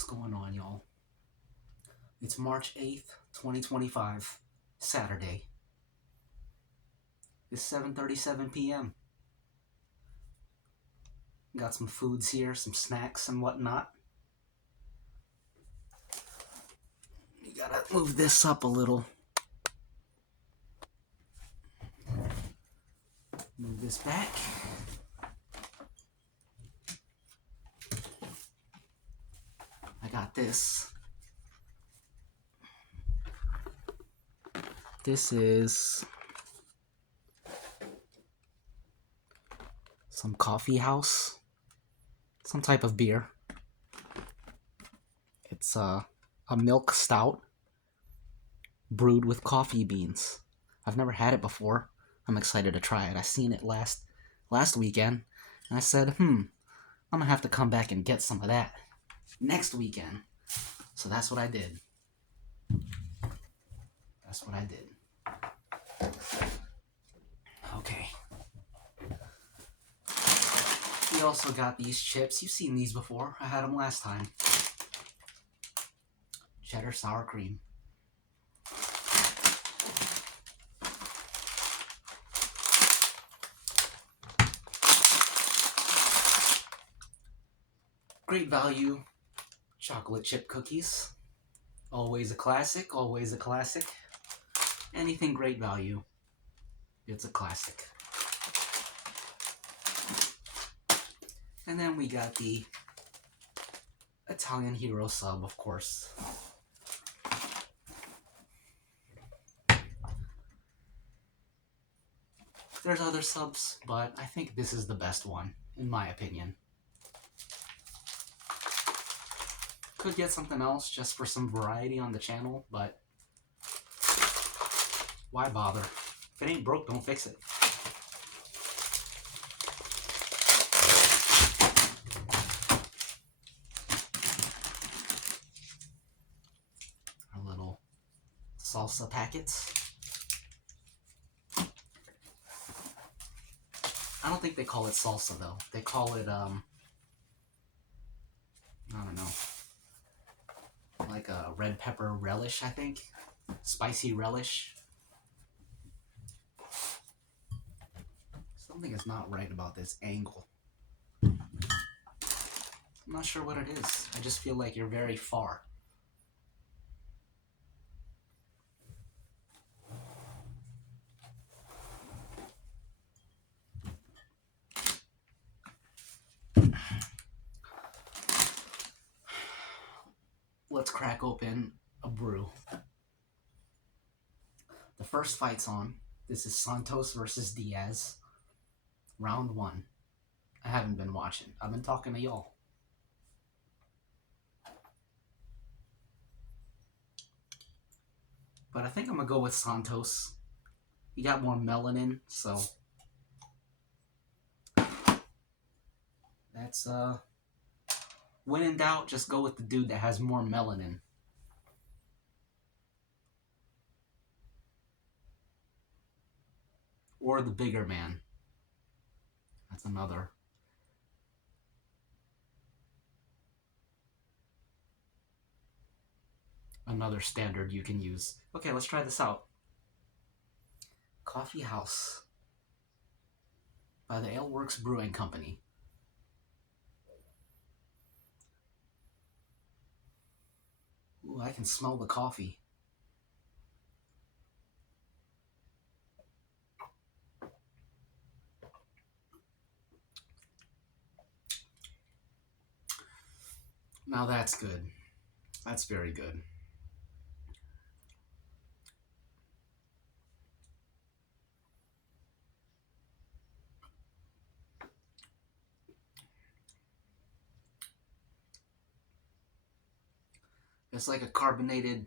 What's going on, y'all? It's March 8th, 2025, Saturday. It's 7:37 p.m. Got some foods here, some snacks and whatnot. You gotta move this up a little. Move this back. I got this. This is some coffee house. Some type of beer. It's a milk stout brewed with coffee beans. I've never had it before. I'm excited to try it. I seen it last weekend, and I said, I'm gonna have to come back and get some of that next weekend. So that's what I did. Okay. We also got these chips. You've seen these before. I had them last time. Cheddar sour cream. Great value chocolate chip cookies. Always a classic, always a classic. Anything great value, it's a classic. And then we got the Italian Hero sub, of course. There's other subs, but I think this is the best one, in my opinion. Could get something else just for some variety on the channel, but why bother? If it ain't broke, don't fix it. Our little salsa packets. I don't think they call it salsa, though. They call it, I don't know, like a red pepper relish, I think. Spicy relish. Something is not right about this angle. I'm not sure what it is. I just feel like you're very far. Let's crack open a brew. The first fight's on. This is Santos versus Diaz. Round 1. I haven't been watching. I've been talking to y'all. But I think I'm going to go with Santos. He got more melanin, so that's, when in doubt, just go with the dude that has more melanin. Or the bigger man. That's another standard you can use. Okay, let's try this out. Coffee House by the Aleworks Brewing Company. Ooh, I can smell the coffee. Now that's good. That's very good. It's like a carbonated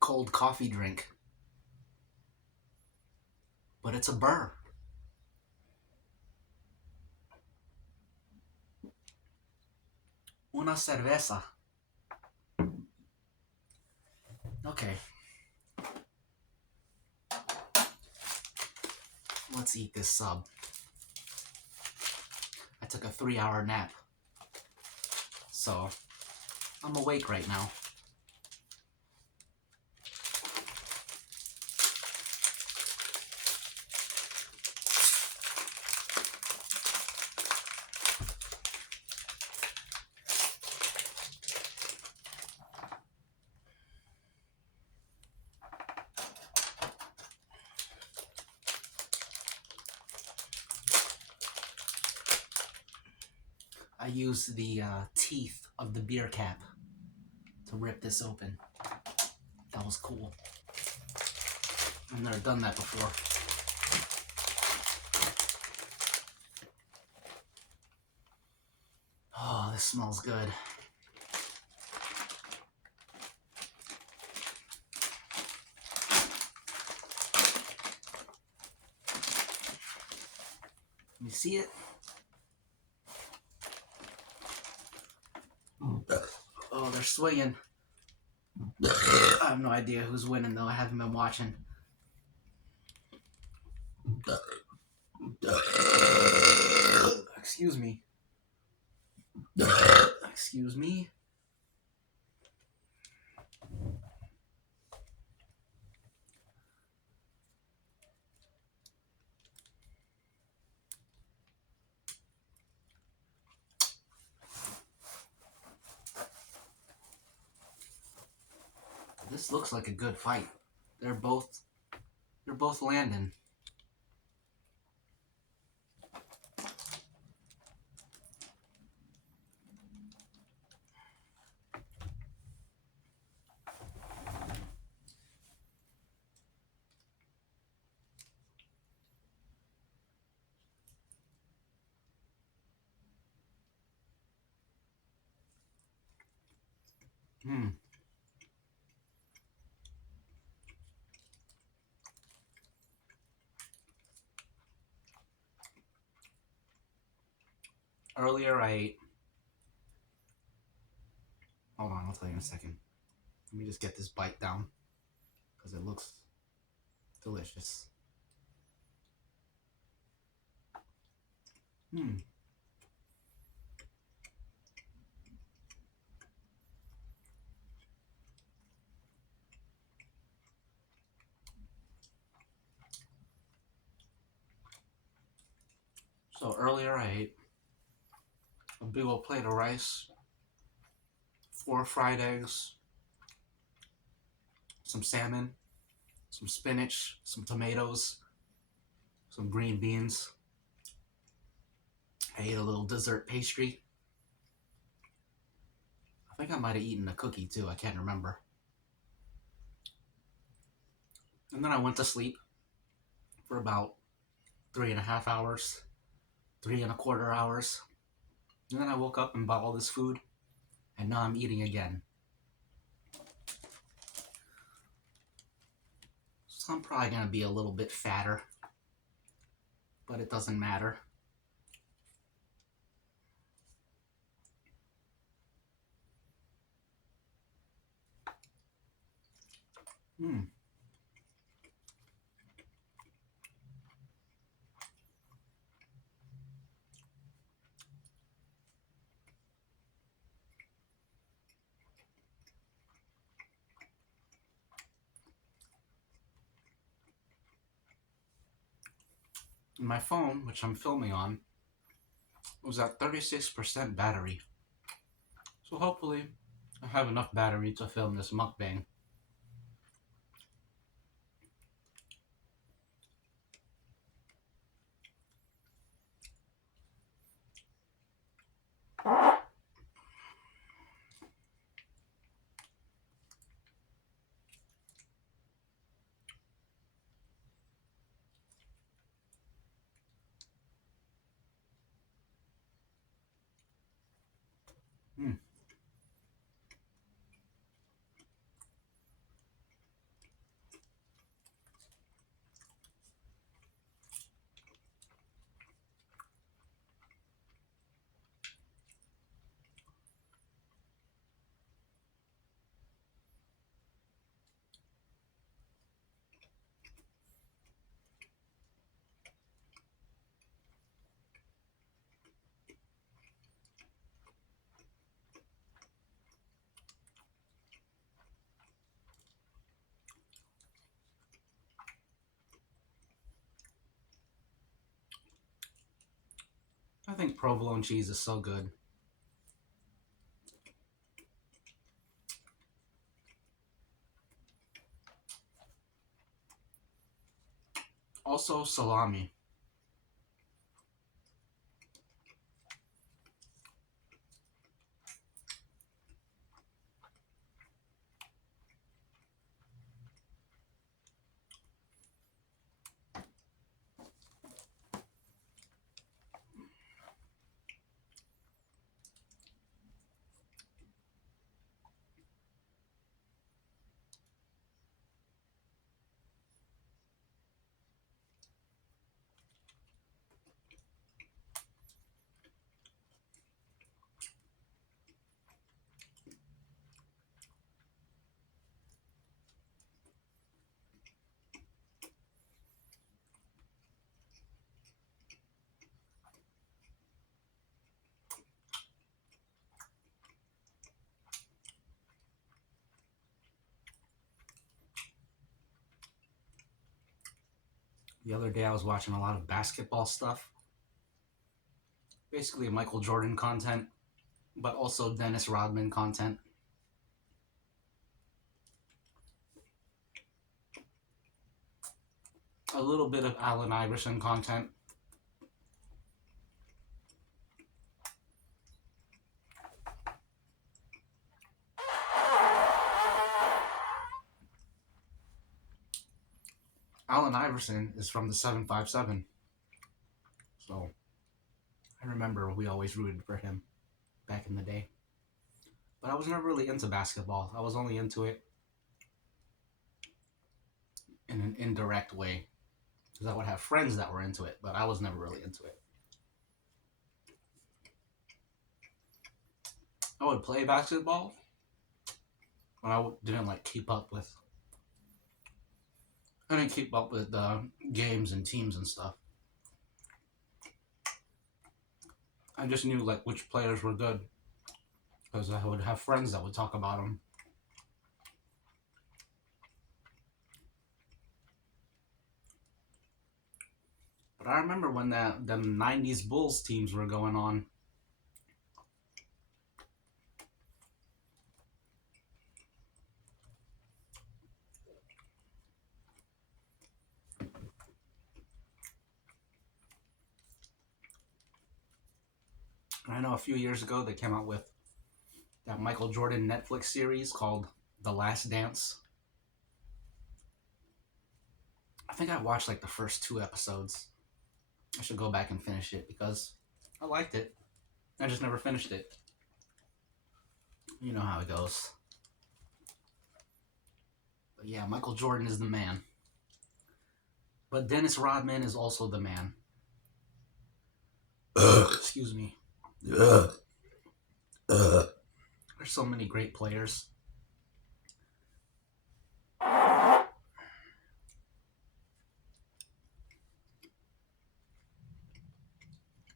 cold coffee drink. But it's a burr. Una cerveza. Okay. Let's eat this sub. I took a 3-hour nap. So, I'm awake right now. I used the teeth of the beer cap to rip this open. That was cool. I've never done that before. Oh, this smells good. You see it? Oh, they're swinging. I have no idea who's winning, though. I haven't been watching. Excuse me. Excuse me. This looks like a good fight. They're both landing. Earlier I ate. Hold on, I'll tell you in a second. Let me just get this bite down because it looks delicious. So earlier I ate a big old plate of rice, 4 fried eggs, some salmon, some spinach, some tomatoes, some green beans. I ate a little dessert pastry. I think I might have eaten a cookie too, I can't remember. And then I went to sleep for about 3.5 hours, 3.25 hours. And then I woke up and bought all this food, and now I'm eating again. So I'm probably going to be a little bit fatter, but it doesn't matter. My phone, which I'm filming on, was at 36% battery. So hopefully I have enough battery to film this mukbang. I think provolone cheese is so good. Also, salami. The other day I was watching a lot of basketball stuff. Basically Michael Jordan content, but also Dennis Rodman content. A little bit of Allen Iverson content. Allen Iverson is from the 757. So I remember we always rooted for him back in the day. But I was never really into basketball. I was only into it in an indirect way. Because I would have friends that were into it, but I was never really into it. I would play basketball, but didn't like keep up with. I didn't keep up with games and teams and stuff. I just knew like which players were good because I would have friends that would talk about them. But I remember when them '90s Bulls teams were going on. I know a few years ago they came out with that Michael Jordan Netflix series called The Last Dance. I think I watched like the first 2 episodes. I should go back and finish it because I liked it. I just never finished it. You know how it goes. But yeah, Michael Jordan is the man. But Dennis Rodman is also the man. Excuse me. There's so many great players.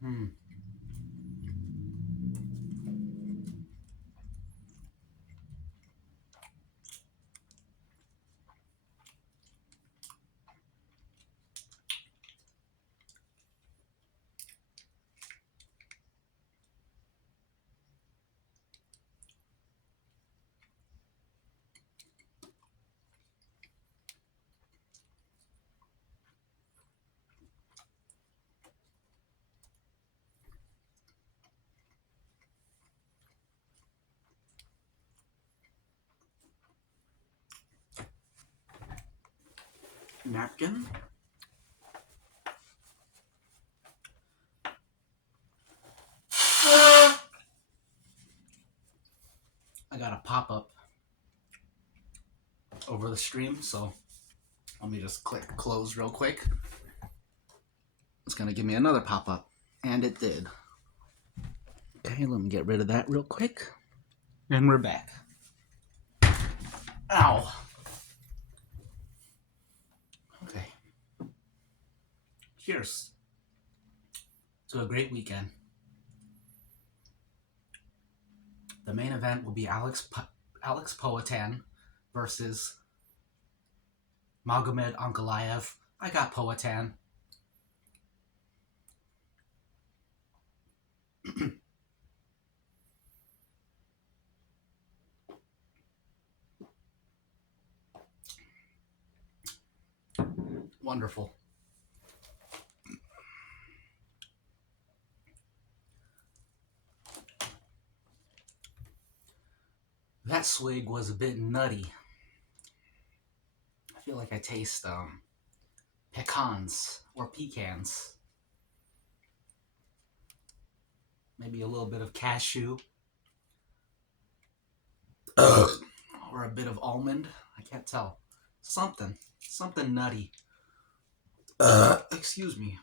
Hmm. Napkin. I got a pop up over the stream, so let me just click close real quick. It's gonna give me another pop up, and it did. Okay, let me get rid of that real quick, and we're back. Ow. Okay. Cheers to a great weekend. The main event will be Alex Poatan versus Magomed Ankalaev. I got Poatan. Wonderful. That swig was a bit nutty. I feel like I taste pecans or pecans. Maybe a little bit of cashew or a bit of almond. I can't tell. Something nutty. Excuse me.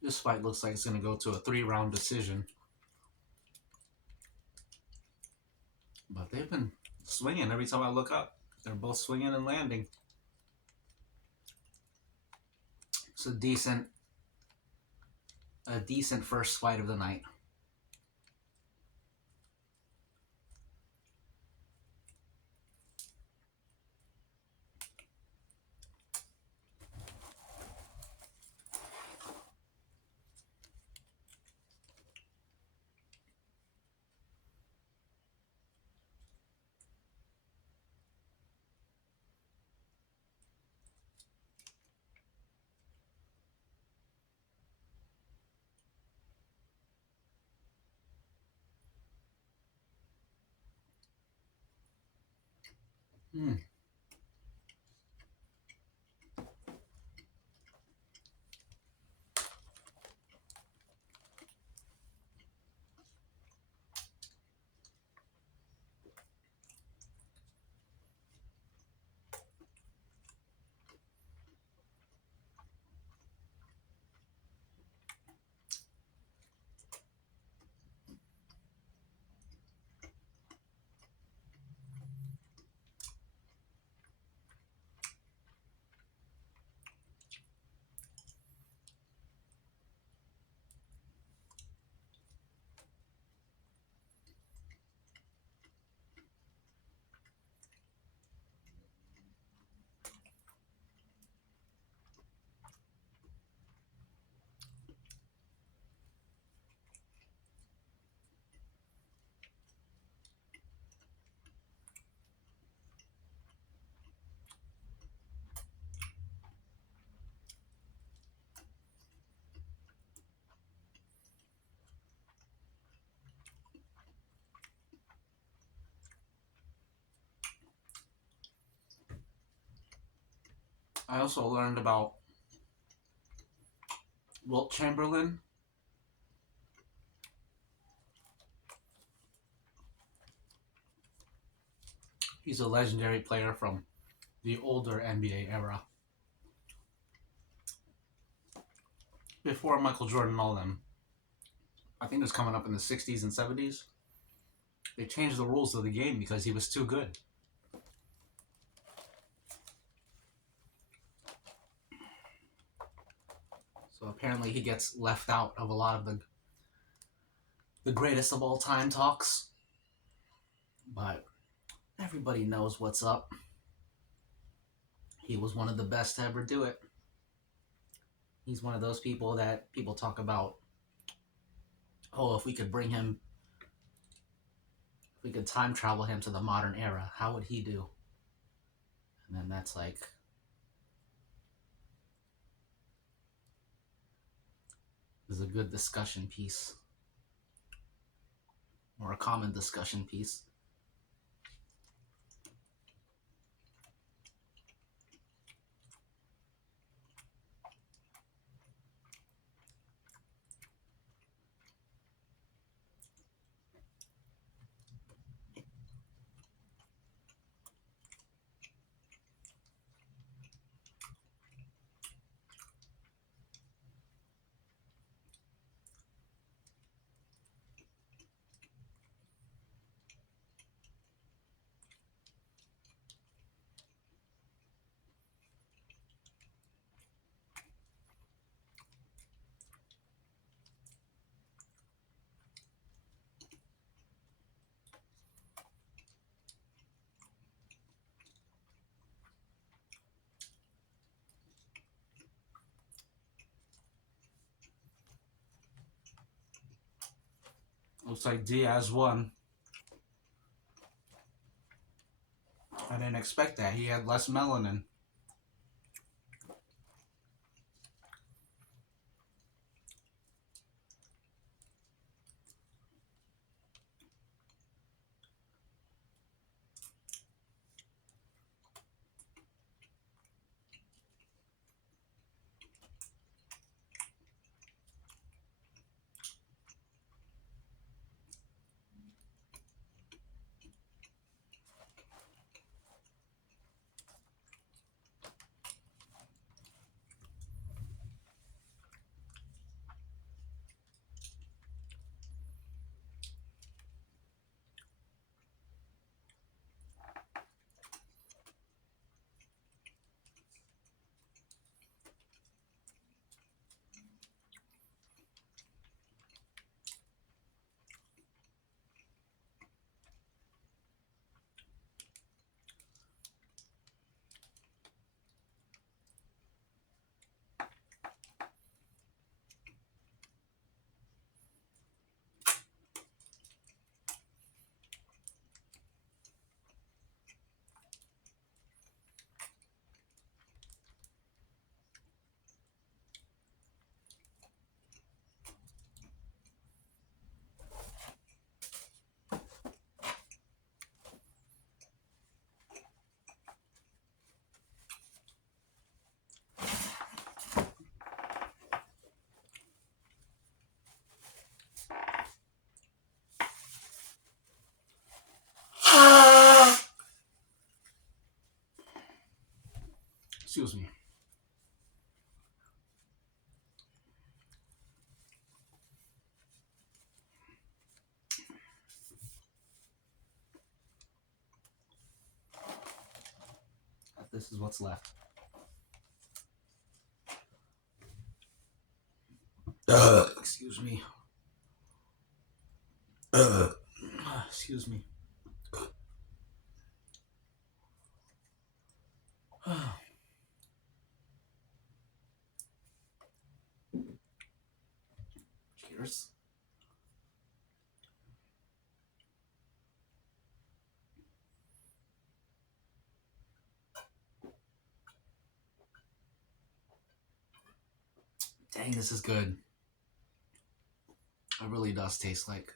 This fight looks like it's going to go to a 3-round decision. But they've been swinging every time I look up. They're both swinging and landing. It's a decent first fight of the night. Hmm. I also learned about Wilt Chamberlain. He's a legendary player from the older NBA era. Before Michael Jordan and all them. I think it was coming up in the 60s and 70s. They changed the rules of the game because he was too good. So apparently he gets left out of a lot of the greatest of all time talks. But everybody knows what's up. He was one of the best to ever do it. He's one of those people that people talk about. Oh, if we could time travel him to the modern era, how would he do? And then that's like, is a good discussion piece. Or a common discussion piece. Looks like Diaz won. I didn't expect that. He had less melanin. Excuse me. This is what's left. Excuse me. Excuse me. Cheers. Dang, this is good. It really does taste like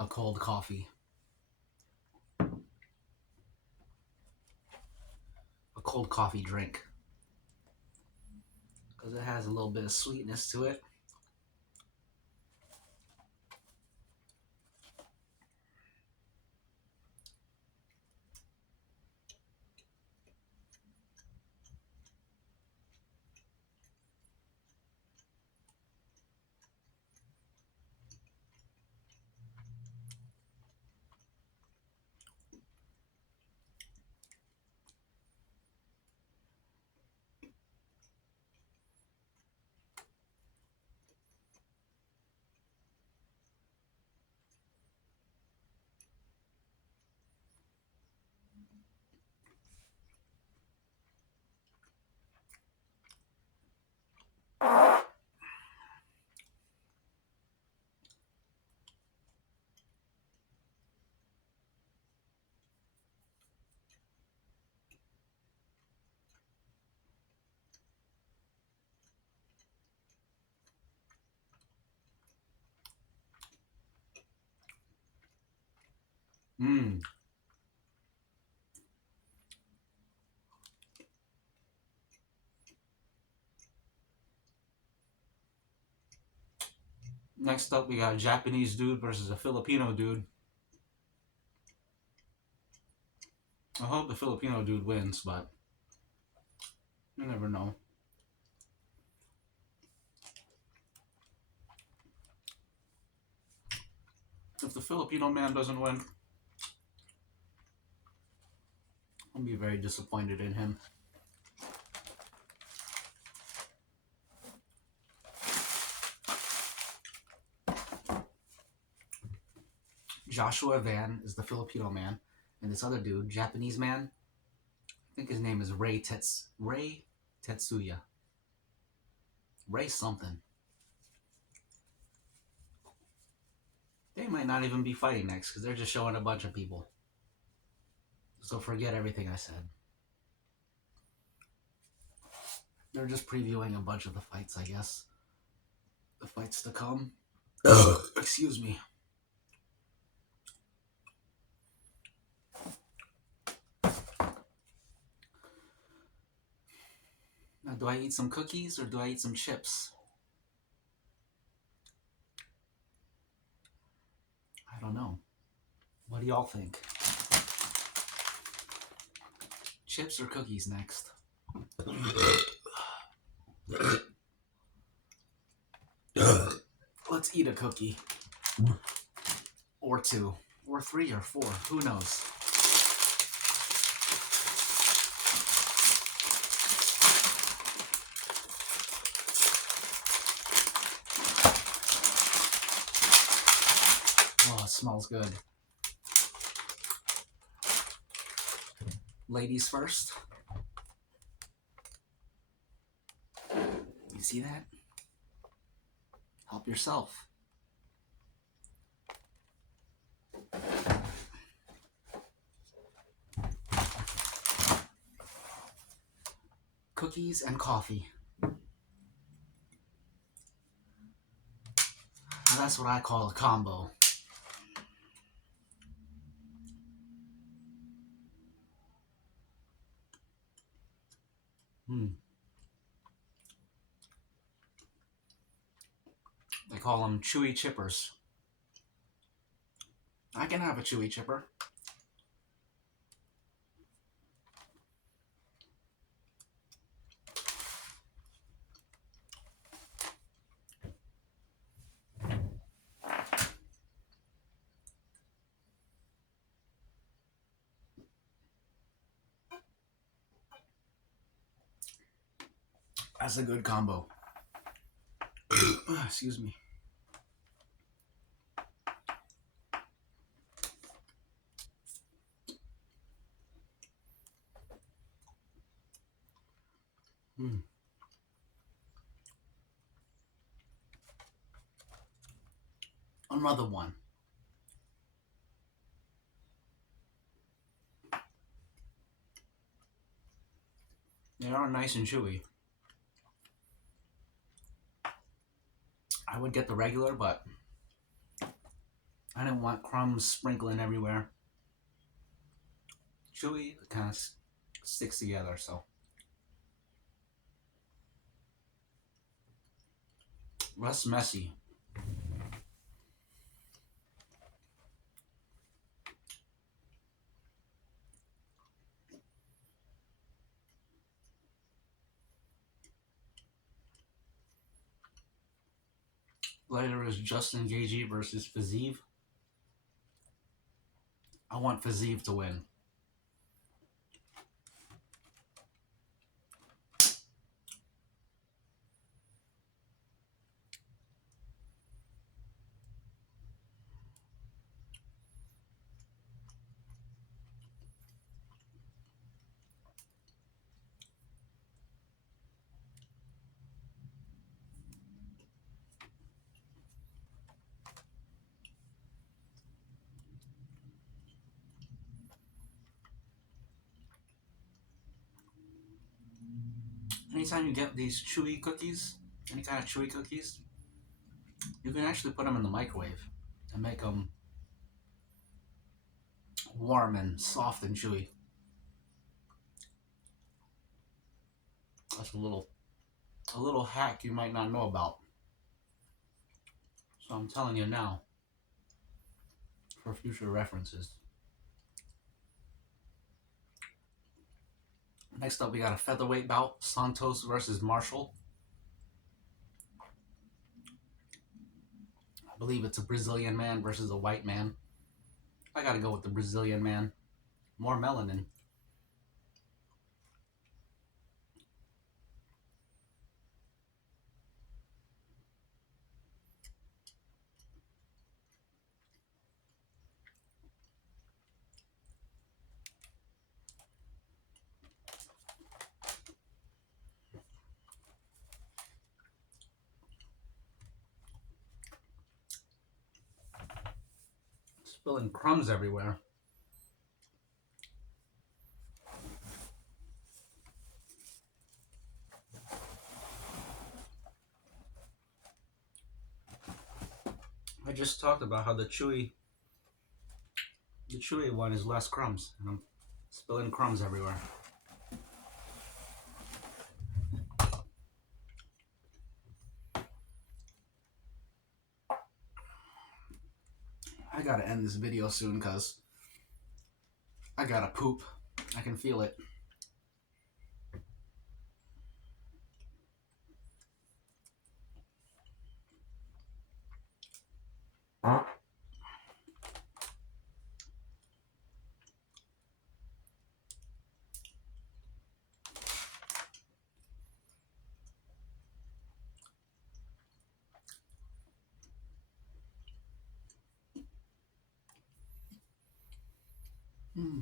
a cold coffee. A cold coffee drink. Because it has a little bit of sweetness to it. Mmm. Next up, we got a Japanese dude versus a Filipino dude. I hope the Filipino dude wins, but you never know. If the Filipino man doesn't win, I'll be very disappointed in him. Joshua Van is the Filipino man, and this other dude, Japanese man, I think his name is Ray Tetsuya. Ray something. They might not even be fighting next because they're just showing a bunch of people. So forget everything I said. They're just previewing a bunch of the fights, I guess. The fights to come. Excuse me. Now, do I eat some cookies or do I eat some chips? I don't know. What do y'all think? Chips or cookies next? Let's eat a cookie. Or two. Or three or four. Who knows? Oh, it smells good. Ladies first. You see that? Help yourself. Cookies and coffee. Now that's what I call a combo. They call them chewy chippers. I can have a chewy chipper. That's a good combo. Excuse me. Another one. They are nice and chewy. I would get the regular, but I didn't want crumbs sprinkling everywhere. Chewy, it kind of sticks together, so. Less messy. Later is Justin Gagey versus Fazeev. I want Fazeev to win. Anytime you get these chewy cookies, any kind of chewy cookies, you can actually put them in the microwave and make them warm and soft and chewy. That's a little hack you might not know about. So I'm telling you now for future references. Next up, we got a featherweight bout, Santos versus Marshall. I believe it's a Brazilian man versus a white man. I gotta go with the Brazilian man. More melanin. Spilling crumbs everywhere. I just talked about how the chewy one is less crumbs, and I'm spilling crumbs everywhere. I gotta end this video soon because I gotta poop. I can feel it. Hmm.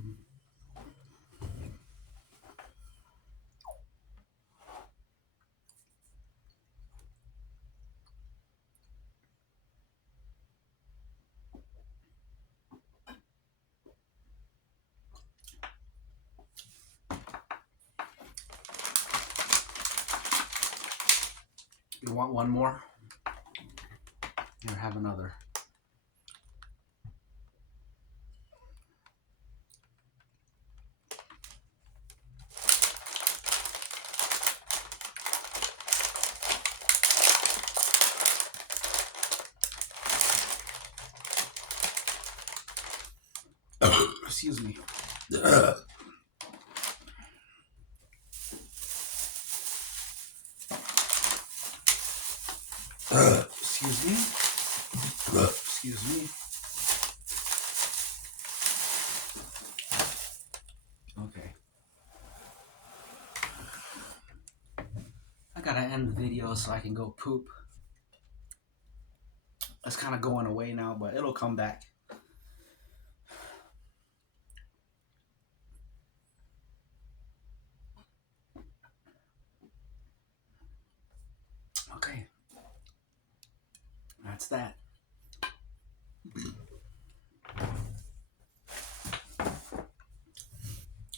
You want one more? Here, have another. Excuse me. Excuse me. Excuse me. Okay. I gotta end the video so I can go poop. It's kind of going away now, but it'll come back. Okay. That's that.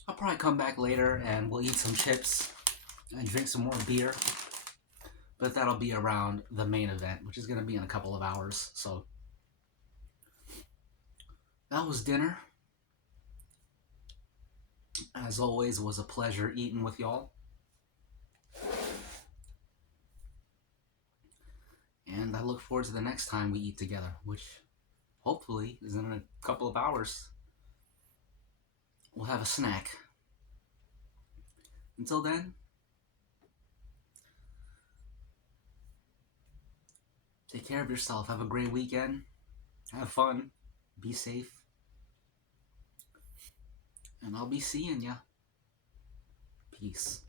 I'll probably come back later and we'll eat some chips and drink some more beer. But that'll be around the main event, which is going to be in a couple of hours. So that was dinner. As always, it was a pleasure eating with y'all. And I look forward to the next time we eat together, which hopefully is in a couple of hours. We'll have a snack. Until then, take care of yourself. Have a great weekend. Have fun. Be safe. And I'll be seeing ya. Peace.